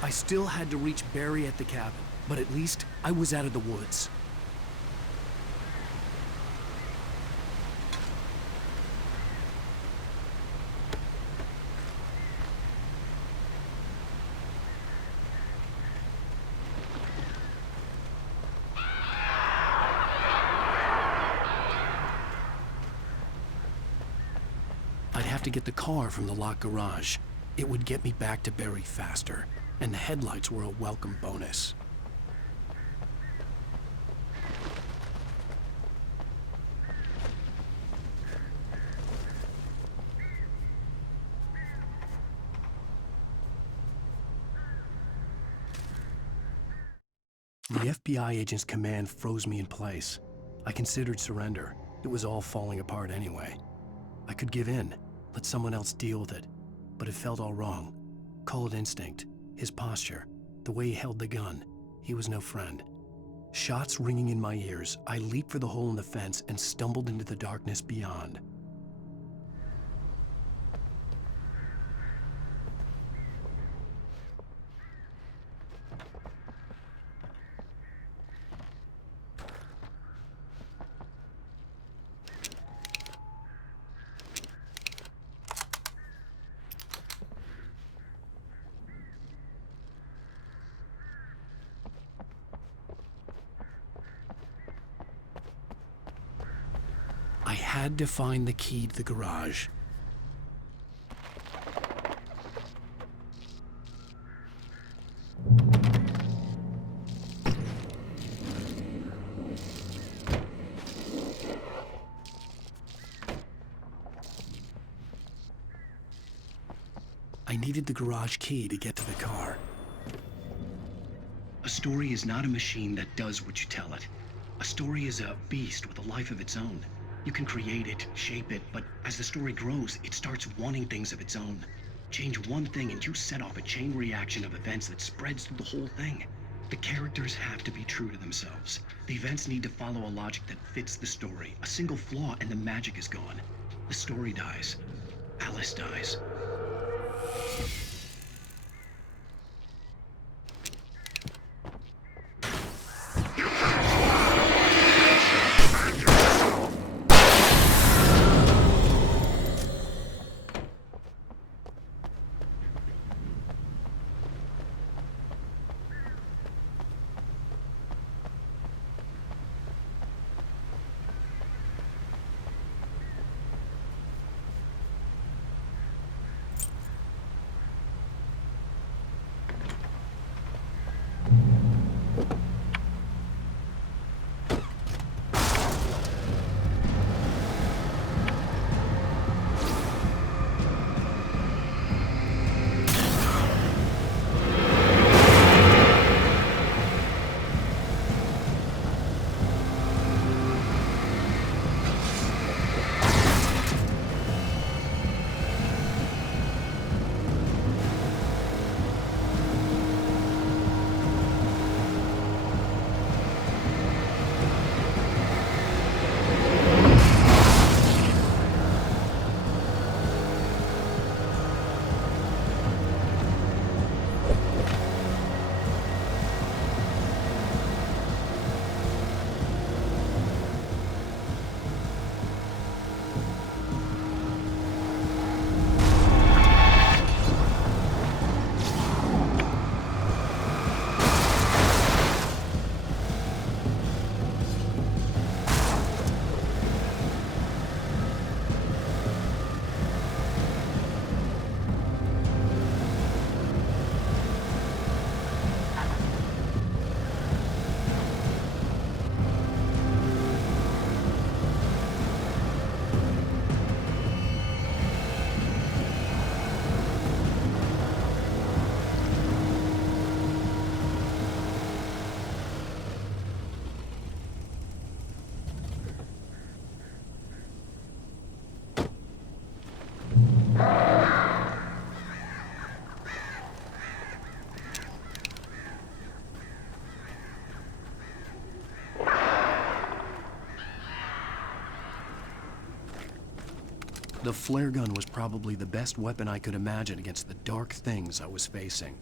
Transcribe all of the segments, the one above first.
I still had to reach Barry at the cabin, but at least I was out of the woods. I'd have to get the car from the locked garage. It would get me back to Barry faster, and the headlights were a welcome bonus. The FBI agent's command froze me in place. I considered surrender. It was all falling apart anyway. I could give in, let someone else deal with it, but it felt all wrong. Call it instinct, his posture, the way he held the gun. He was no friend. Shots ringing in my ears, I leaped for the hole in the fence and stumbled into the darkness beyond. I had to find the key to the garage. I needed the garage key to get to the car. A story is not a machine that does what you tell it. A story is a beast with a life of its own. You can create it, shape it, but as the story grows, it starts wanting things of its own. Change one thing and you set off a chain reaction of events that spreads through the whole thing. The characters have to be true to themselves. The events need to follow a logic that fits the story. A single flaw and the magic is gone. The story dies. Alice dies. The flare gun was probably the best weapon I could imagine against the dark things I was facing.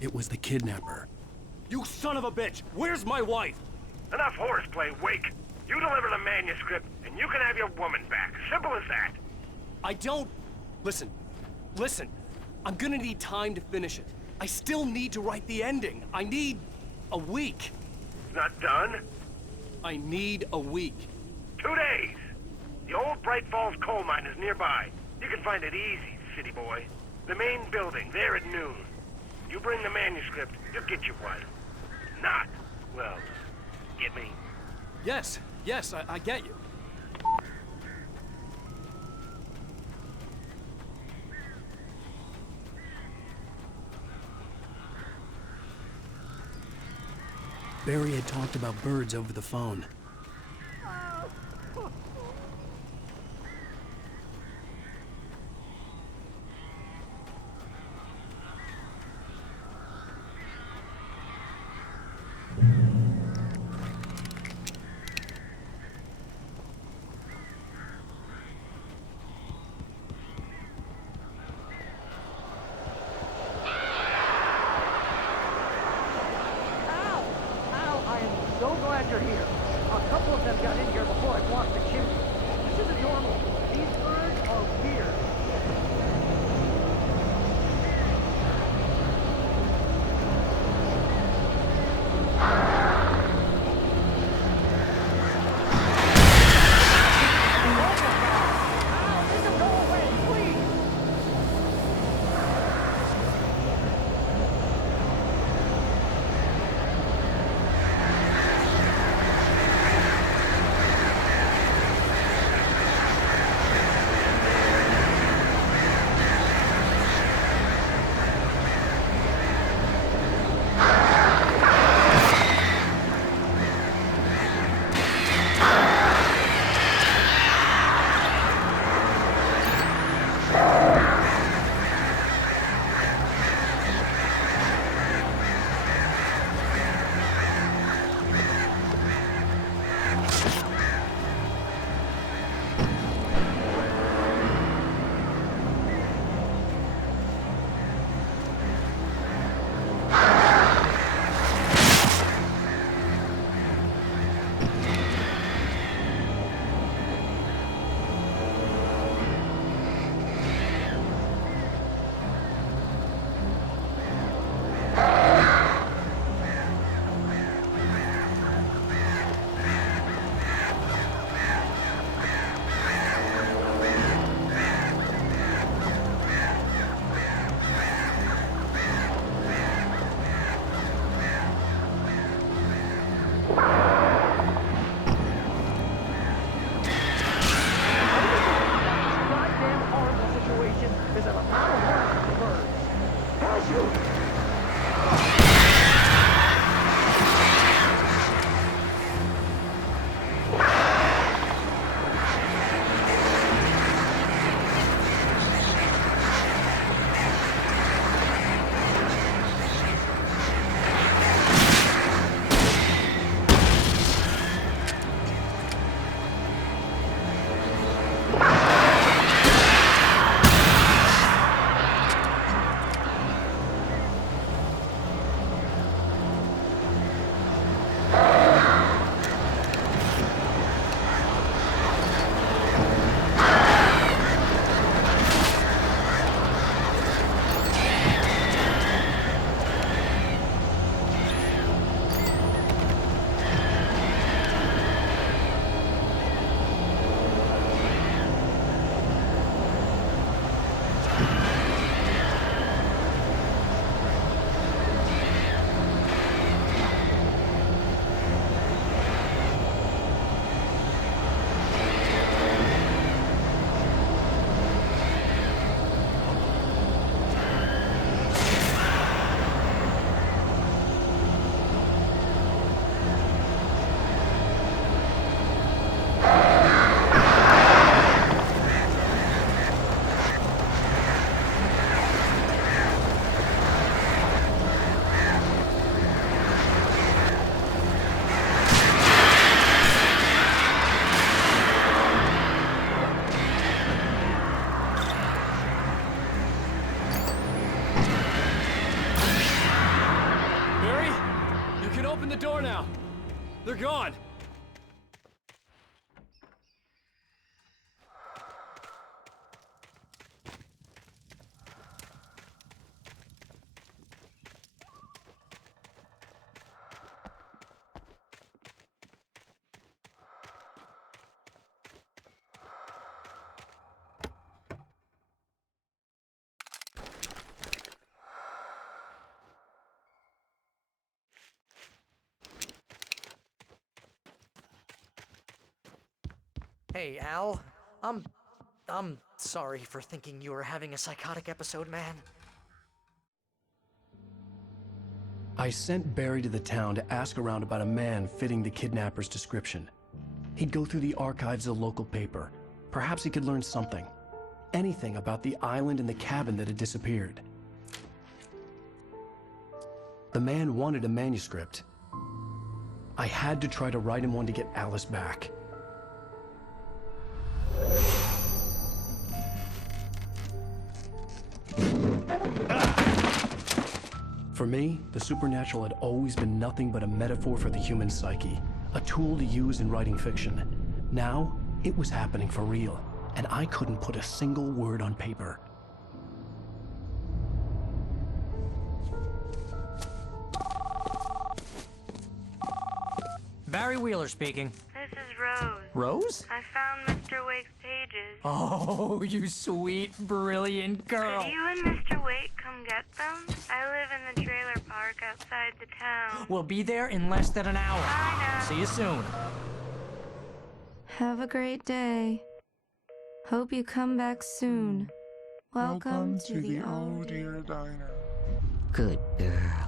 It was the kidnapper. You son of a bitch! Where's my wife? Enough horseplay, Wake. You deliver the manuscript, and you can have your woman back. Simple as that. I don't... Listen. I'm gonna need time to finish it. I still need to write the ending. I need a week. It's not done. I need a week. 2 days. The old Bright Falls coal mine is nearby. You can find it easy, city boy. The main building, there at noon. You bring the manuscript, you'll get your wife. Not, well, get me? Yes, I get you. Barry had talked about birds over the phone. So glad you're here. A couple of them got in here before I blocked the chimney. This isn't normal. These birds are weird. gone! Hey, Al. I'm sorry for thinking you were having a psychotic episode, man. I sent Barry to the town to ask around about a man fitting the kidnapper's description. He'd go through the archives of the local paper. Perhaps he could learn something. Anything about the island and the cabin that had disappeared. The man wanted a manuscript. I had to try to write him one to get Alice back. For me, the supernatural had always been nothing but a metaphor for the human psyche, a tool to use in writing fiction. Now, it was happening for real, and I couldn't put a single word on paper. Barry Wheeler speaking. This is Rose. Rose? I found Mr. Wake's pages. Oh, you sweet, brilliant girl. Could you and Mr. Wake come get them? I live in the trailer park outside the town. We'll be there in less than an hour. Bye now. See you soon. Have a great day. Hope you come back soon. Welcome to the Oh Dear Diner. Good girl.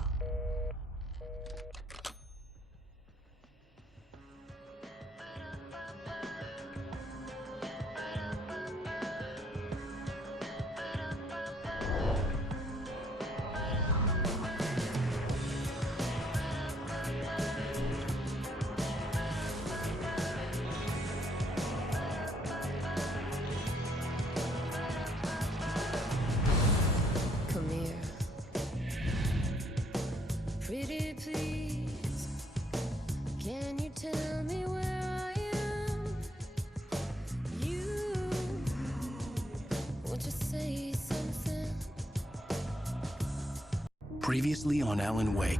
Come here. Pretty please, can you tell me where I am? You, won't you say something? Previously on Alan Wake,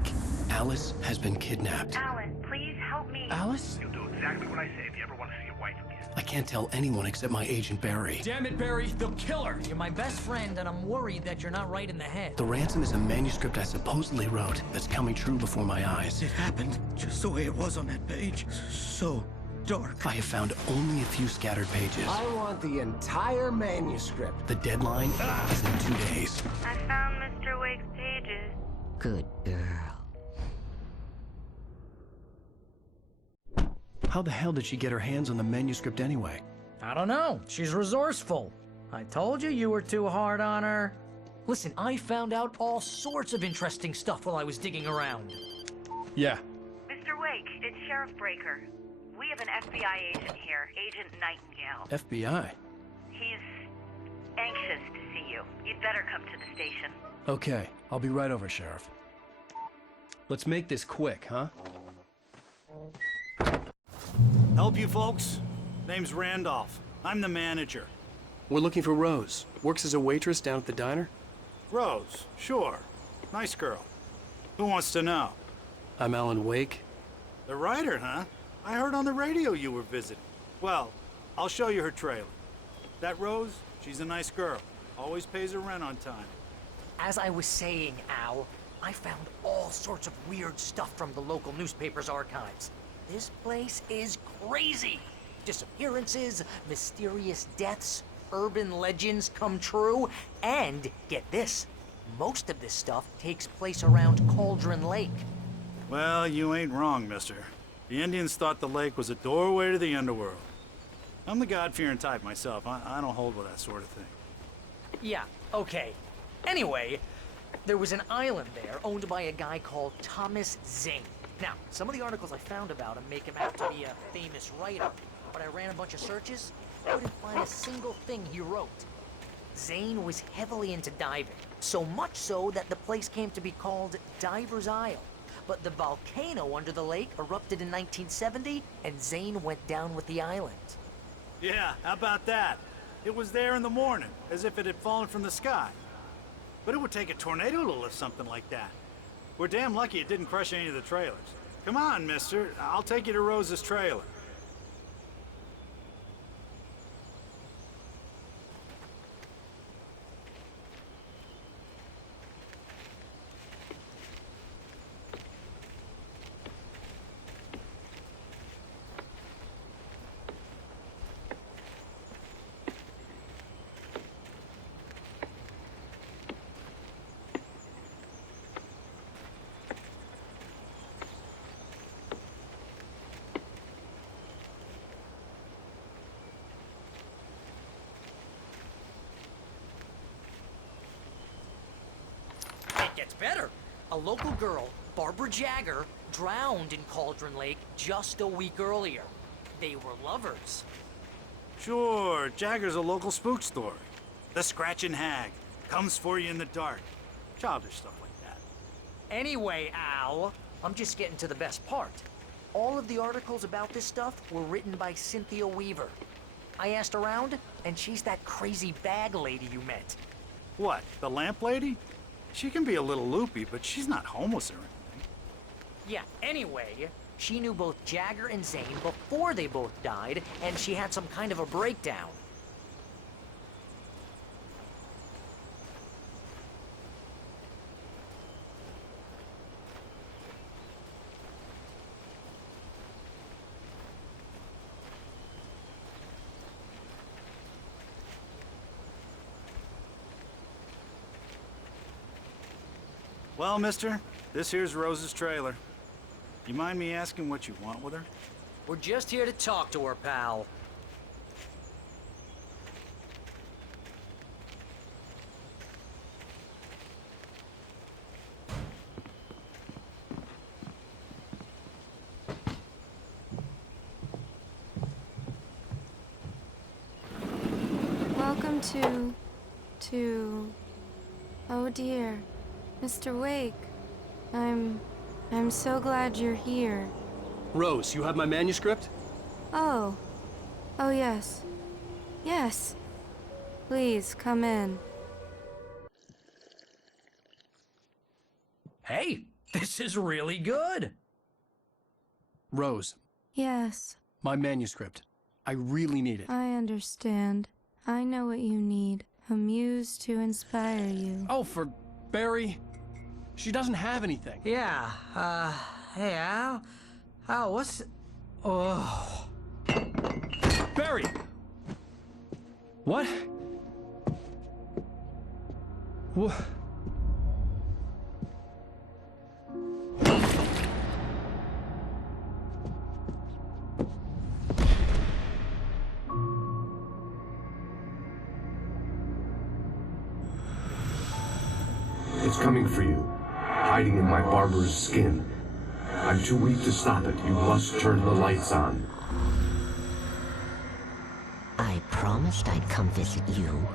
Alice has been kidnapped. Alan, please help me. Alice? You'll do exactly what I say if you ever want to see your wife again. I can't tell anyone except my agent Barry. Damn it, Barry, they'll kill her! You're my best friend, and I'm worried that you're not right in the head. The ransom is a manuscript I supposedly wrote that's coming true before my eyes. It happened just the way it was on that page. So dark. I have found only a few scattered pages. I want the entire manuscript. The deadline is in 2 days. I found Mr. Wake's pages. Good girl. How the hell did she get her hands on the manuscript anyway? I don't know. She's resourceful. I told you were too hard on her. Listen, I found out all sorts of interesting stuff while I was digging around. Yeah. Mr. Wake, it's Sheriff Breaker. We have an FBI agent here, Agent Nightingale. FBI? He's anxious to see you. You'd better come to the station. Okay, I'll be right over, Sheriff. Let's make this quick, huh? Help you folks? Name's Randolph. I'm the manager. We're looking for Rose. Works as a waitress down at the diner. Rose, sure. Nice girl. Who wants to know? I'm Alan Wake. The writer, huh? I heard on the radio you were visiting. Well, I'll show you her trailer. That Rose, she's a nice girl. Always pays her rent on time. As I was saying, Al, I found all sorts of weird stuff from the local newspaper's archives. This place is crazy. Disappearances, mysterious deaths, urban legends come true, and get this, most of this stuff takes place around Cauldron Lake. Well, you ain't wrong, mister. The Indians thought the lake was a doorway to the underworld. I'm the God-fearing type myself. I don't hold with that sort of thing. Yeah, okay. Anyway, there was an island there owned by a guy called Thomas Zane. Now, some of the articles I found about him make him out to be a famous writer, but I ran a bunch of searches, couldn't find a single thing he wrote. Zane was heavily into diving, so much so that the place came to be called Diver's Isle. but the volcano under the lake erupted in 1970, and Zane went down with the island. Yeah, how about that? It was there in the morning, as if it had fallen from the sky. But it would take a tornado to lift something like that. We're damn lucky it didn't crush any of the trailers. Come on, mister. I'll take you to Rose's trailer. It gets better. A local girl, Barbara Jagger, drowned in Cauldron Lake just a week earlier. They were lovers. Sure, Jagger's a local spook story. The Scratching Hag comes for you in the dark. Childish stuff like that. Anyway, Al, I'm just getting to the best part. All of the articles about this stuff were written by Cynthia Weaver. I asked around, and she's that crazy bag lady you met. What, the lamp lady? She can be a little loopy, but she's not homeless or anything. Yeah, anyway, she knew both Jagger and Zane before they both died, and she had some kind of a breakdown. Well, mister, this here's Rose's trailer. You mind me asking what you want with her? We're just here to talk to her, pal. Welcome to... Oh dear. Mr. Wake. I'm so glad you're here. Rose, you have my manuscript? Oh. Oh yes. Yes. Please, come in. Hey, this is really good. Rose, Yes, my manuscript. I really need it. I understand. I know what you need. A muse to inspire you. Oh, for Barry? She doesn't have anything. Yeah, hey, Al? Al, what's... Oh... Barry! What? What? It's coming for you, hiding in my barber's skin. I'm too weak to stop it. You must turn the lights on. I promised I'd come visit you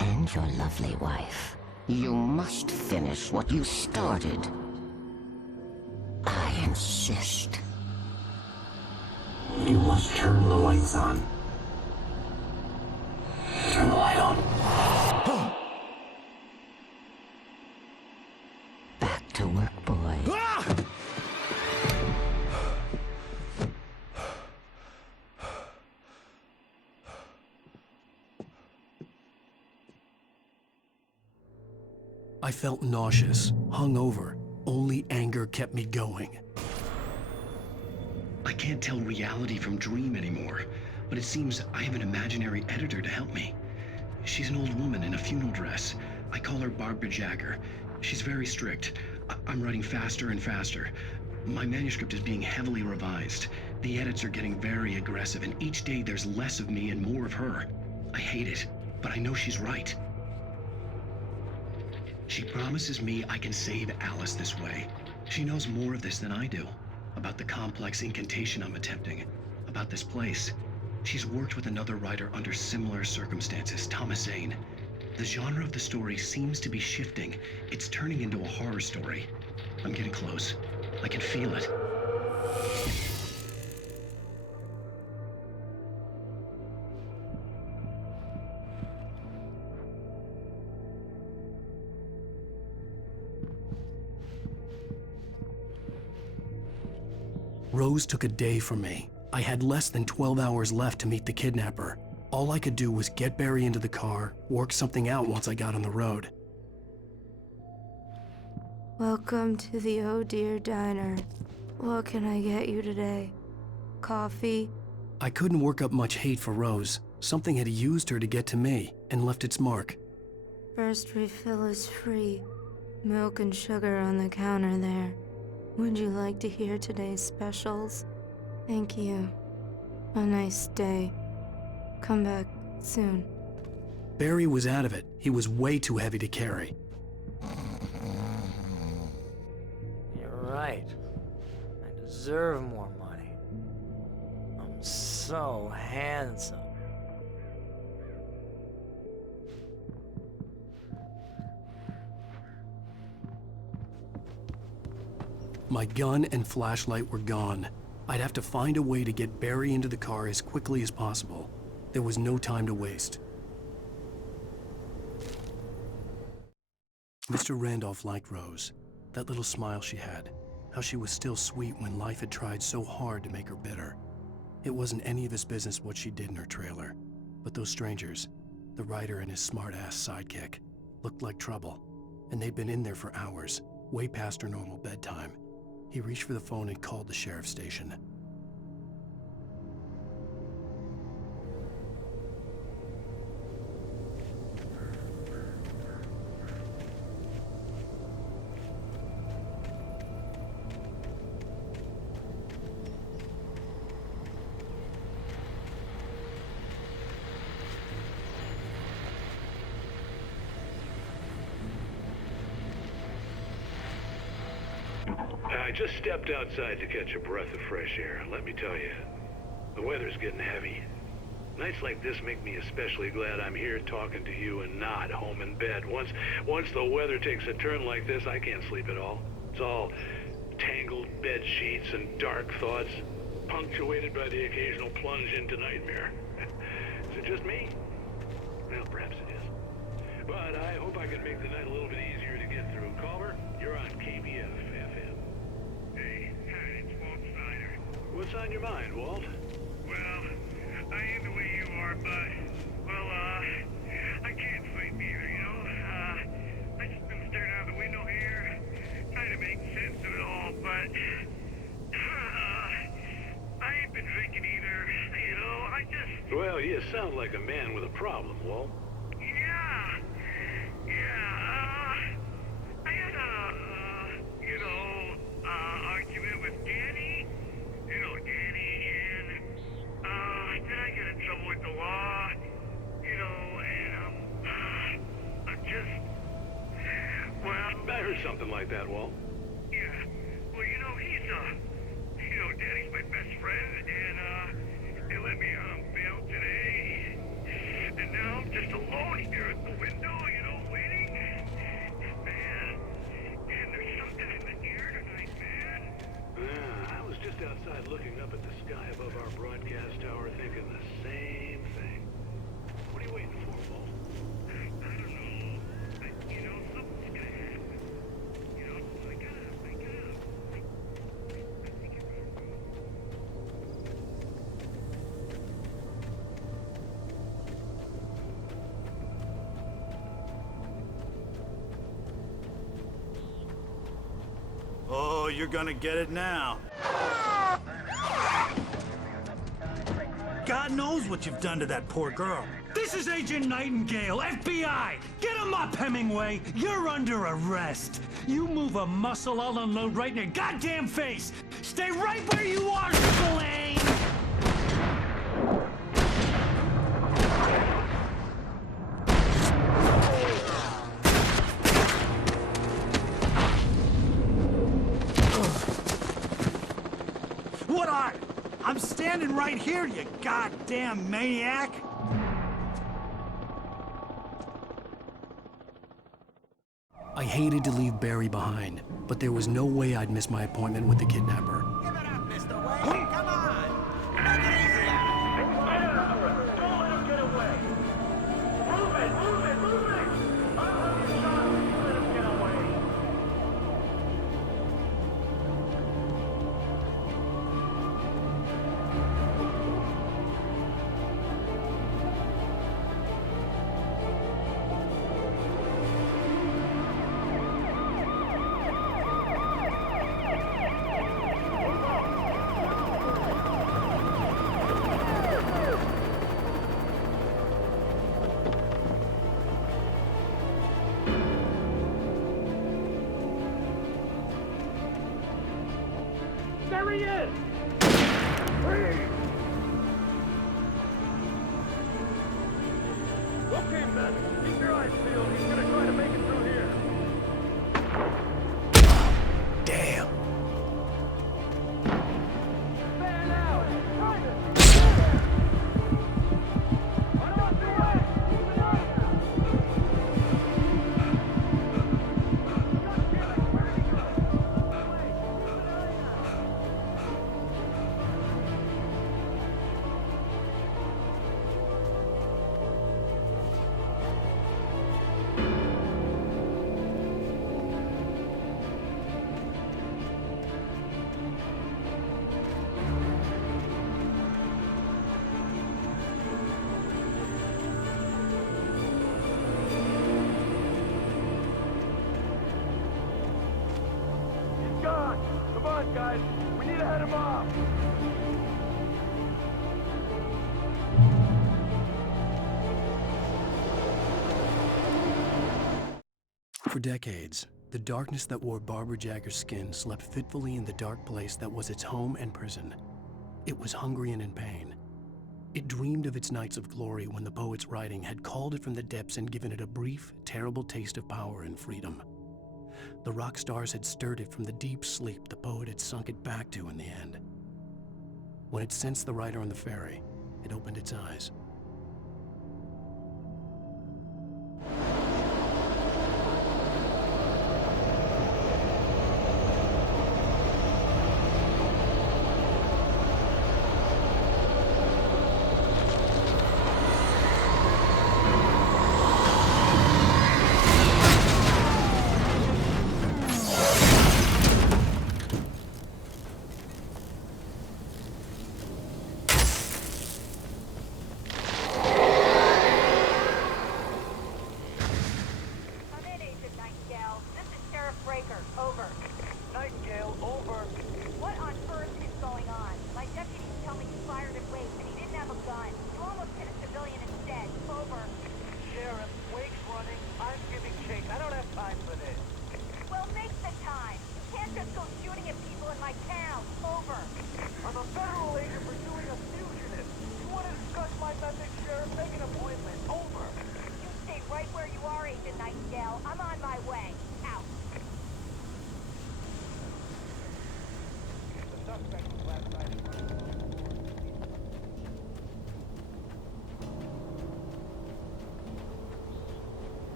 and your lovely wife. You must finish what you started. I insist. You must turn the lights on. Turn the light on. Back to work, boy. I felt nauseous, hungover. Only anger kept me going. I can't tell reality from dream anymore, but it seems I have an imaginary editor to help me. She's an old woman in a funeral dress. I call her Barbara Jagger. She's very strict. I'm writing faster and faster. My manuscript is being heavily revised. The edits are getting very aggressive, and each day there's less of me and more of her. I hate it, but I know she's right. She promises me I can save Alice this way. She knows more of this than I do. About the complex incantation I'm attempting. About this place. She's worked with another writer under similar circumstances, Thomas Zane. The genre of the story seems to be shifting. It's turning into a horror story. I'm getting close. I can feel it. Rose took a day from me. I had less than 12 hours left to meet the kidnapper. All I could do was get Barry into the car, work something out once I got on the road. Welcome to the Oh Dear Diner. What can I get you today? Coffee? I couldn't work up much hate for Rose. Something had used her to get to me and left its mark. First refill is free. Milk and sugar on the counter there. Would you like to hear today's specials? Thank you. A nice day. Come back soon. Barry was out of it. He was way too heavy to carry. You're right. I deserve more money. I'm so handsome. My gun and flashlight were gone. I'd have to find a way to get Barry into the car as quickly as possible. There was no time to waste. Mr. Randolph liked Rose. That little smile she had. How she was still sweet when life had tried so hard to make her bitter. It wasn't any of his business what she did in her trailer. But those strangers, the writer and his smart-ass sidekick, looked like trouble. And they'd been in there for hours, way past her normal bedtime. He reached for the phone and called the sheriff's station. I just stepped outside to catch a breath of fresh air. Let me tell you, the weather's getting heavy. Nights like this make me especially glad I'm here talking to you and not home in bed. Once the weather takes a turn like this, I can't sleep at all. It's all tangled bed sheets and dark thoughts, punctuated by the occasional plunge into nightmare. Is it just me? Well, perhaps it is. But I hope I can make the night a little bit easier to get through. Caller, you're on KBF FM. Hey, it's Walt Snyder. What's on your mind, Walt? Well, I ain't the way you are, but, well, I can't sleep either, you know? I just been staring out the window here, trying to make sense of it all, but, I ain't been drinking either, you know? I just... Well, you sound like a man with a problem, Walt. I had a, argument with Danny, and, then I get in trouble with the law, and, I'm just, well... I heard something like that, Walt. Yeah, well, Danny's my best friend, and, they let me on bail today, and now I'm just alone here at the window, waiting. Man, and there's something in the air tonight, man. I was just outside looking up at the sky above our broadcast tower thinking the same thing. What are you waiting for, Walt? I don't know. Something's gonna happen. So I gotta... Oh, you're gonna get it now. God knows what you've done to that poor girl. This is Agent Nightingale, FBI! Get him up, Hemingway! You're under arrest! You move a muscle, I'll unload right in your goddamn face! Stay right where you are, Spillane! What are you? I'm standing right here, you goddamn maniac! I hated to leave Barry behind, but there was no way I'd miss my appointment with the kidnapper. Give it up, Mr. Wayne. Come on. Make it easy on him. Don't let him get away. Move it, move it, move it. I'll have you shot if you let him get away. There he is! Freeze! Okay, men. Keep your eyes peeled. He's gonna try to make it through here. Damn. Fan out! Come on, guys. We need to head him off. For decades, the darkness that wore Barbara Jagger's skin slept fitfully in the dark place that was its home and prison. It was hungry and in pain. It dreamed of its nights of glory when the poet's writing had called it from the depths and given it a brief, terrible taste of power and freedom. The rock stars had stirred it from the deep sleep the poet had sunk it back to in the end. When it sensed the rider on the ferry, it opened its eyes.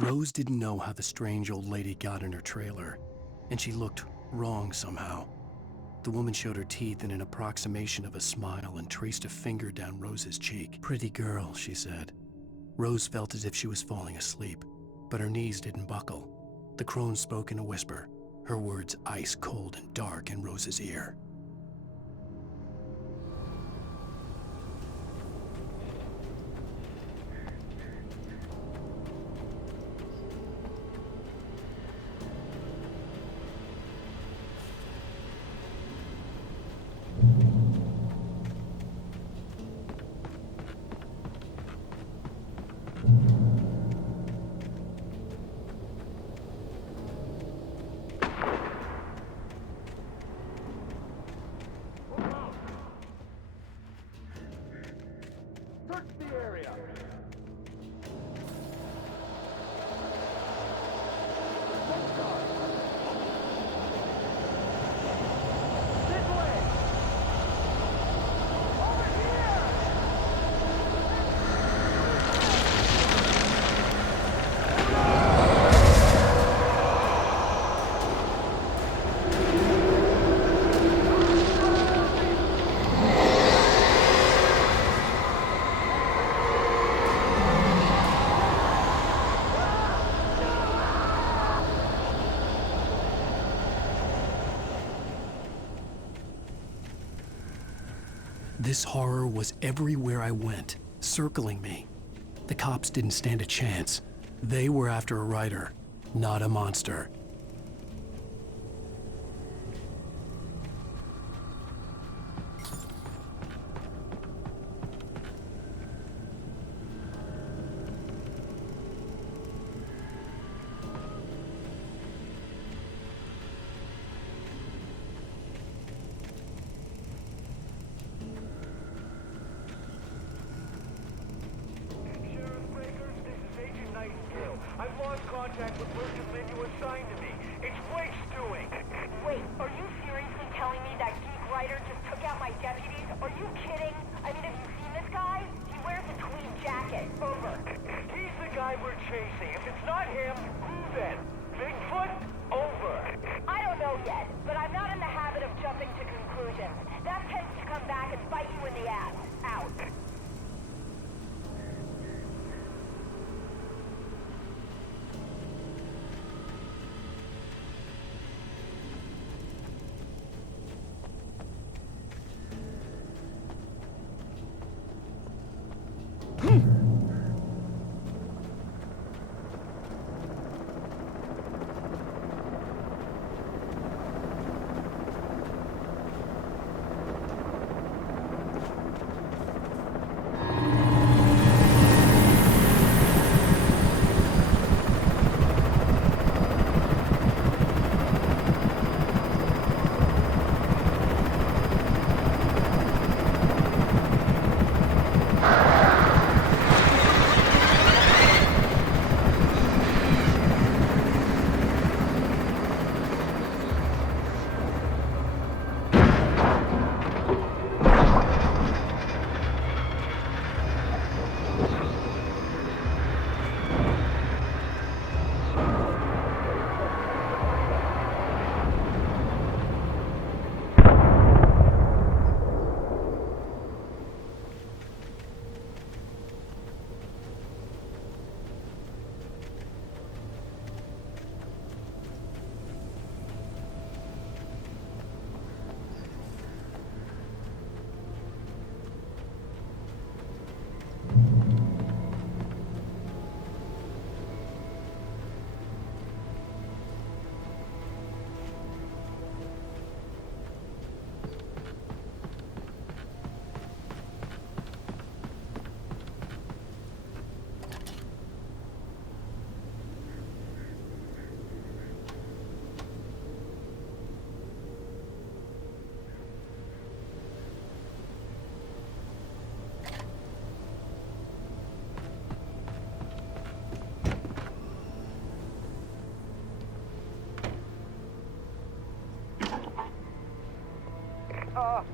Rose didn't know how the strange old lady got in her trailer, and she looked wrong somehow. The woman showed her teeth in an approximation of a smile and traced a finger down Rose's cheek. "Pretty girl," she said. Rose felt as if she was falling asleep, but her knees didn't buckle. The crone spoke in a whisper, her words ice cold and dark in Rose's ear. This horror was everywhere I went, circling me. The cops didn't stand a chance. They were after a writer, not a monster. I've lost contact with Lucas men you assigned to me. It's Wake's doing. Wait, are you seriously telling me that geek writer just took out my deputies? Are you kidding? I mean, have you seen this guy? He wears a tweed jacket. Over. He's the guy we're chasing. If it's not him, who then? Bigfoot? Over. I don't know yet, but I'm not in the habit of jumping to conclusions. That tends to come back and bite you in the ass. Out.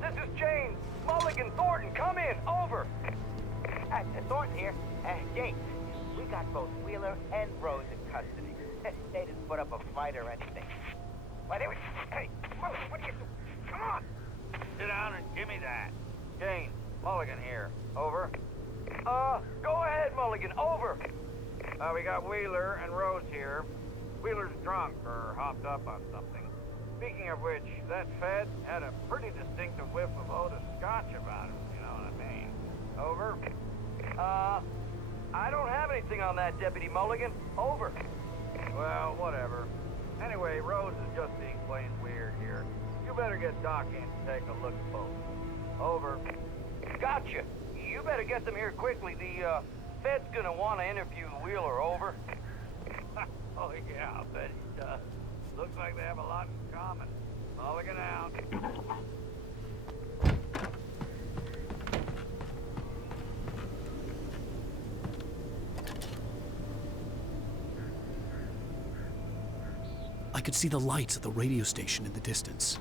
This is James. Mulligan, Thornton, come in. Over. Thornton here. Jake, we got both Wheeler and Rose in custody. They didn't put up a fight or anything. Why, they were... Hey, what are you doing? Come on. Sit down and give me that. James, Mulligan here. Over. Go ahead, Mulligan. Over. We got Wheeler and Rose here. Wheeler's drunk or hopped up on something. Speaking of which, that Fed had a pretty distinctive whiff of Otis Scotch about him, you know what I mean. Over. I don't have anything on that, Deputy Mulligan. Over. Well, whatever. Anyway, Rose is just being plain weird here. You better get Doc in to take a look at both. Over. Gotcha. You better get them here quickly. The, Fed's gonna want to interview Wheeler. Over. Oh, yeah, I'll bet he does. Looks like they have a lot in common. Mulligan out. I could see the lights of the radio station in the distance.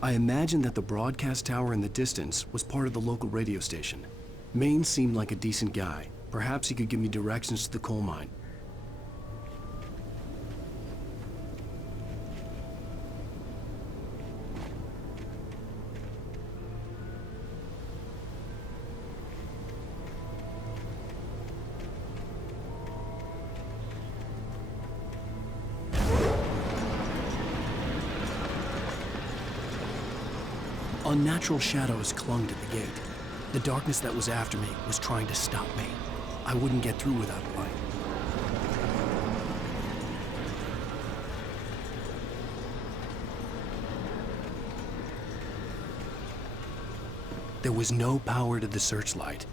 I imagined that the broadcast tower in the distance was part of the local radio station. Maine seemed like a decent guy. Perhaps he could give me directions to the coal mine. Unnatural shadows clung to the gate. The darkness that was after me was trying to stop me. I wouldn't get through without a light. There was no power to the searchlight.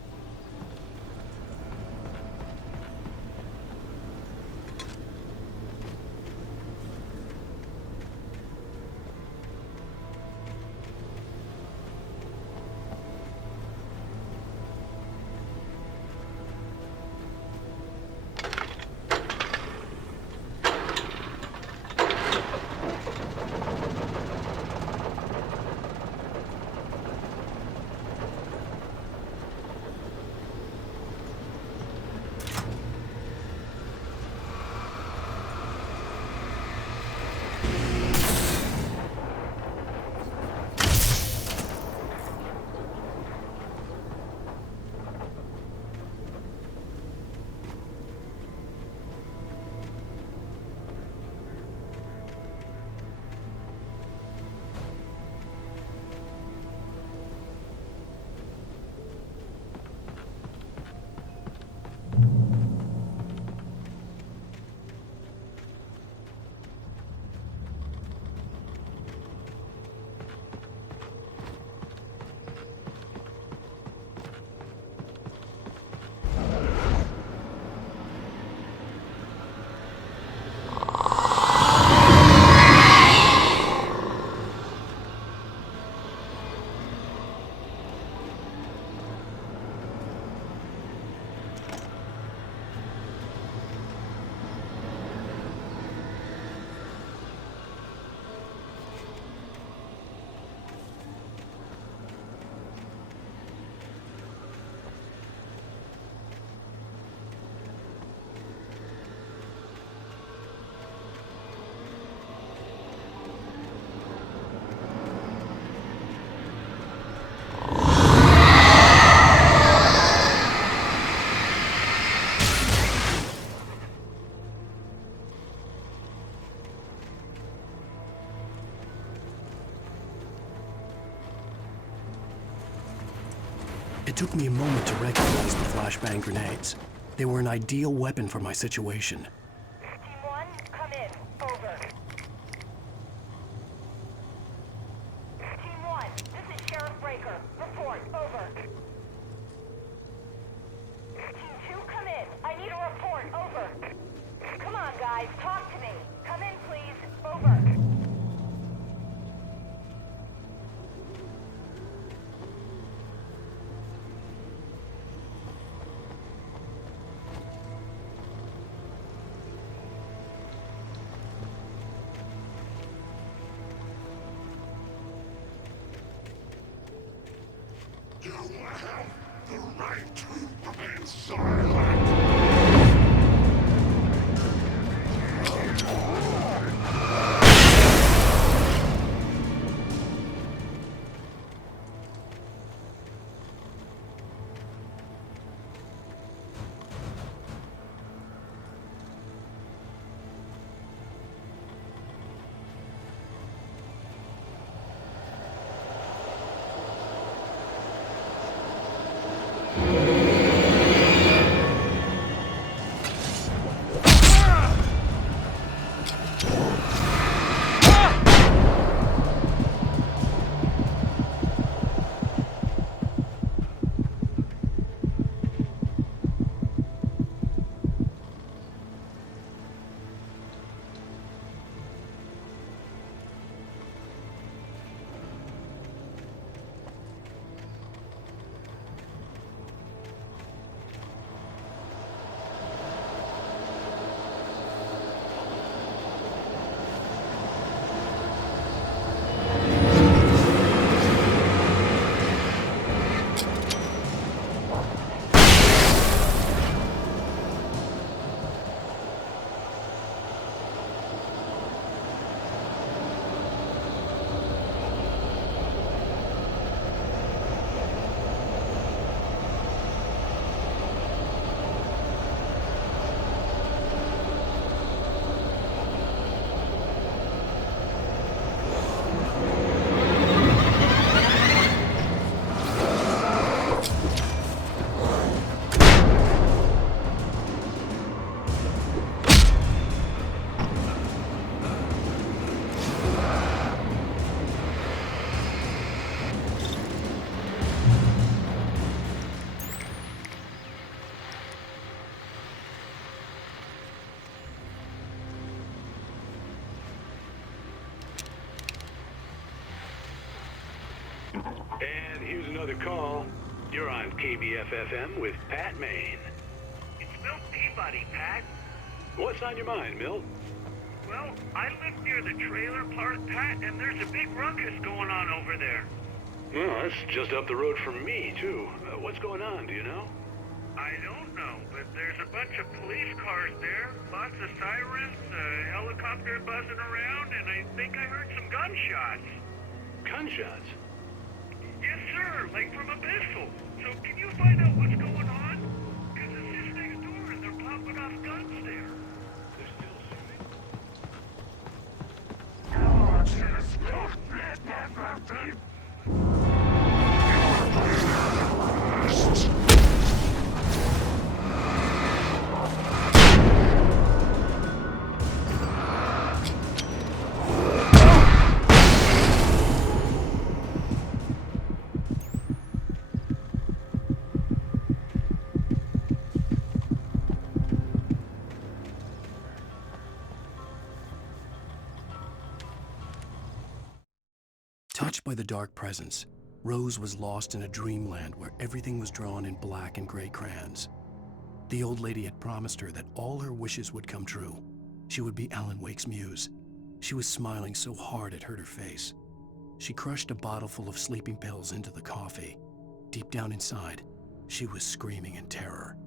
It took me a moment to recognize the flashbang grenades. They were an ideal weapon for my situation. Team 1, come in. Over. Team 1, this is Sheriff Breaker. Report. Over. Team 2, come in. I need a report. Over. Come on, guys. Talk to me. Come in, please. Over. You have the right to remain silent. And here's another call. You're on KBF-FM with Pat Maine. It's Milt Peabody, Pat. What's on your mind, Milt? Well, I live near the trailer park, Pat, and there's a big ruckus going on over there. Well, that's just up the road from me, too. What's going on, do you know? I don't know, but there's a bunch of police cars there, lots of sirens, a helicopter buzzing around, and I think I heard some gunshots. Gunshots? Yes, sir, like from a missile. So can you find out what's going on? Because it's just next door and they're popping off guns there. They're still shooting? Touched by the dark presence, Rose was lost in a dreamland where everything was drawn in black and gray crayons. The old lady had promised her that all her wishes would come true. She would be Alan Wake's muse. She was smiling so hard it hurt her face. She crushed a bottle full of sleeping pills into the coffee. Deep down inside, she was screaming in terror.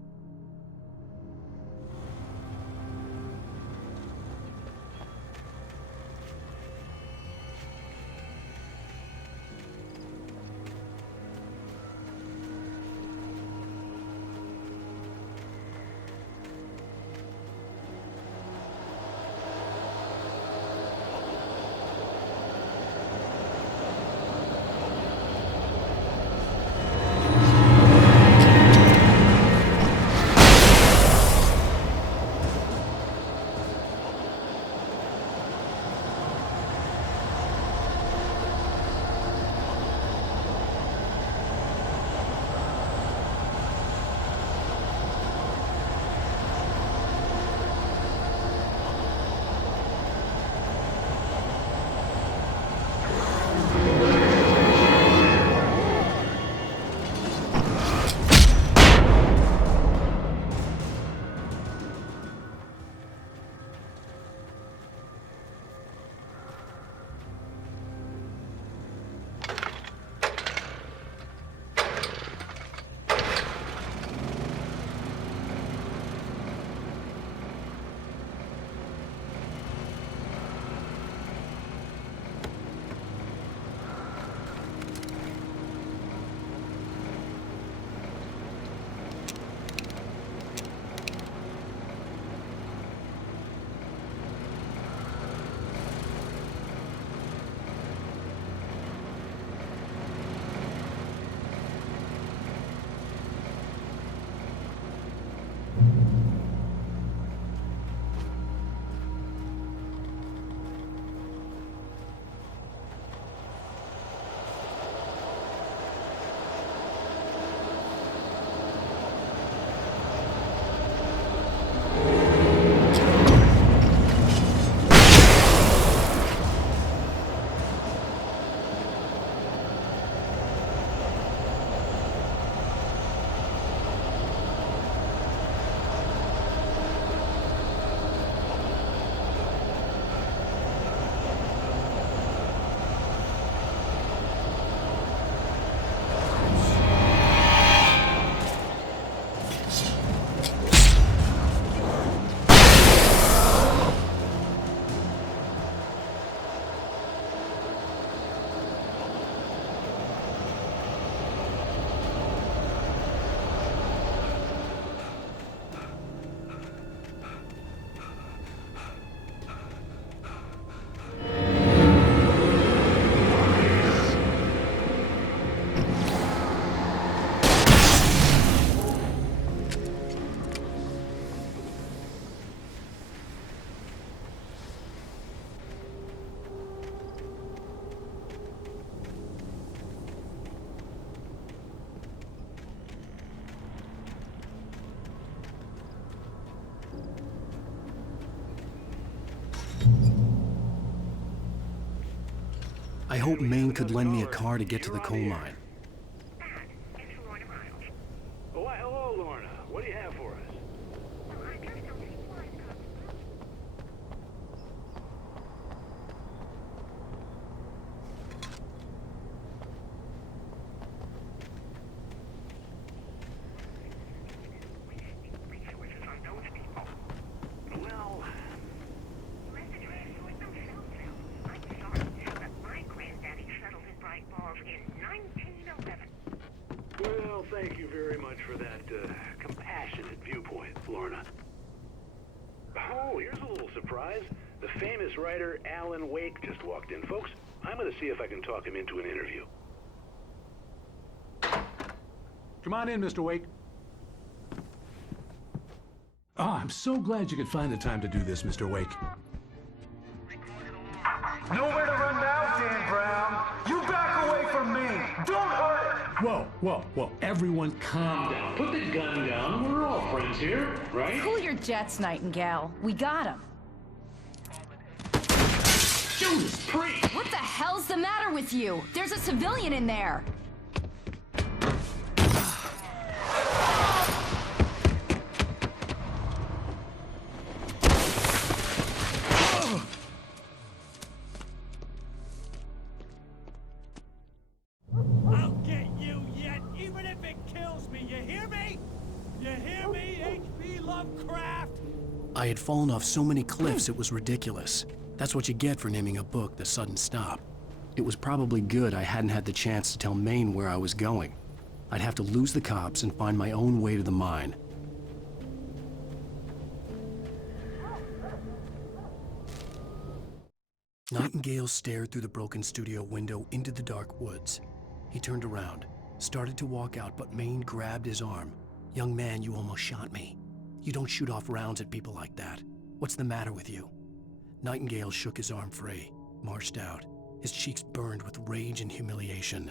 I hoped Maine could lend me a car to get to the coal mine. Oh, why, hello, Lorna. What do you have for us? Well, well, thank you very much for that compassionate viewpoint, Lorna. Oh, here's a little surprise. The famous writer Alan Wake just walked in. Folks, I'm going to see if I can talk him into an interview. Come on in, Mr. Wake. Oh, I'm so glad you could find the time to do this, Mr. Wake. Nowhere to run now, Dan Brown. You back away from me. Don't hurt it. Whoa, everyone calm down. Put the gun down. We're all friends here, right? Cool your jets, Nightingale. We got him. Judas Priest! What the hell's the matter with you? There's a civilian in there. I'll get you yet, even if it kills me. You hear me? You hear me, H.P. Lovecraft? I had fallen off so many cliffs it was ridiculous. That's what you get for naming a book The Sudden Stop. It was probably good I hadn't had the chance to tell Maine where I was going. I'd have to lose the cops and find my own way to the mine. Nightingale stared through the broken studio window into the dark woods. He turned around, started to walk out, but Maine grabbed his arm. "Young man, you almost shot me. You don't shoot off rounds at people like that. What's the matter with you?" Nightingale shook his arm free, marched out. His cheeks burned with rage and humiliation.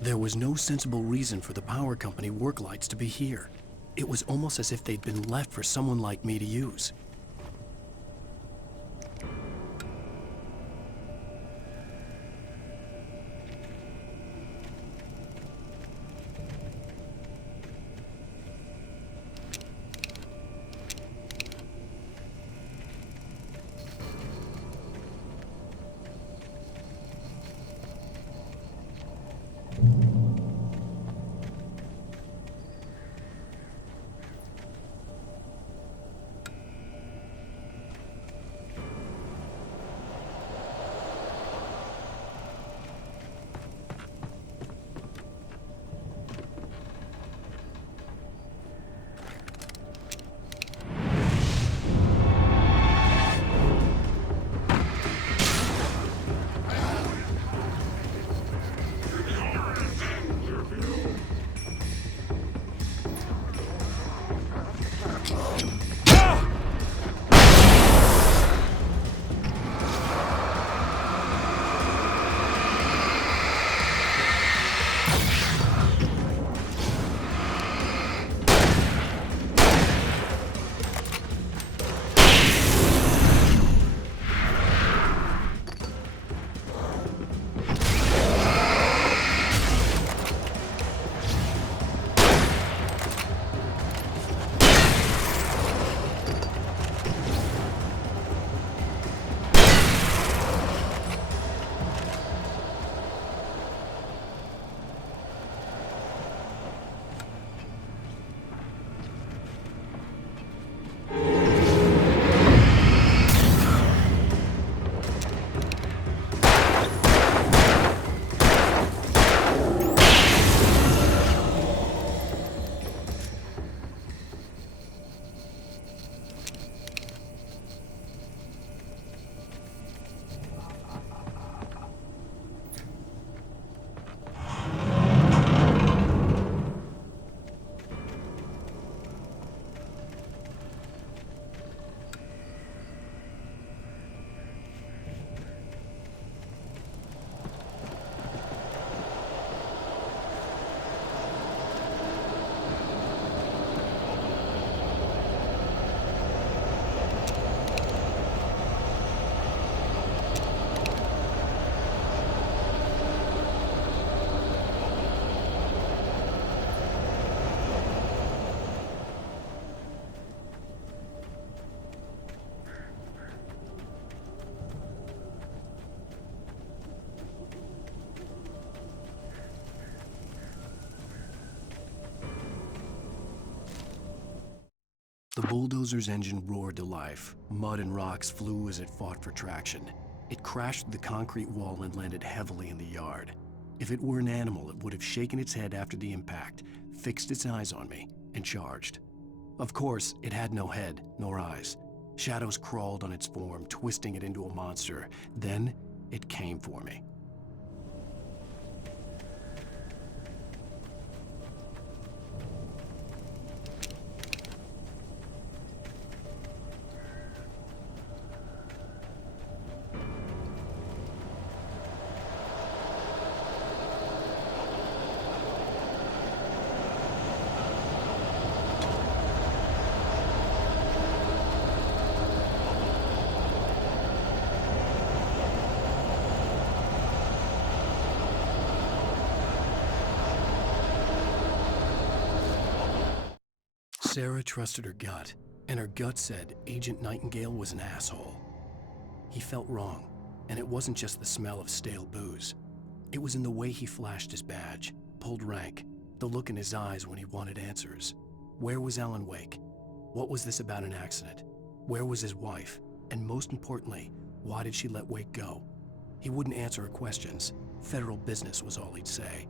There was no sensible reason for the power company work lights to be here. It was almost as if they'd been left for someone like me to use. The bulldozer's engine roared to life. Mud and rocks flew as it fought for traction. It crashed through the concrete wall and landed heavily in the yard. If it were an animal, it would have shaken its head after the impact, fixed its eyes on me, and charged. Of course, it had no head, nor eyes. Shadows crawled on its form, twisting it into a monster. Then, it came for me. Sarah trusted her gut, and her gut said Agent Nightingale was an asshole. He felt wrong, and it wasn't just the smell of stale booze. It was in the way he flashed his badge, pulled rank, the look in his eyes when he wanted answers. Where was Alan Wake? What was this about an accident? Where was his wife? And most importantly, why did she let Wake go? He wouldn't answer her questions. Federal business was all he'd say.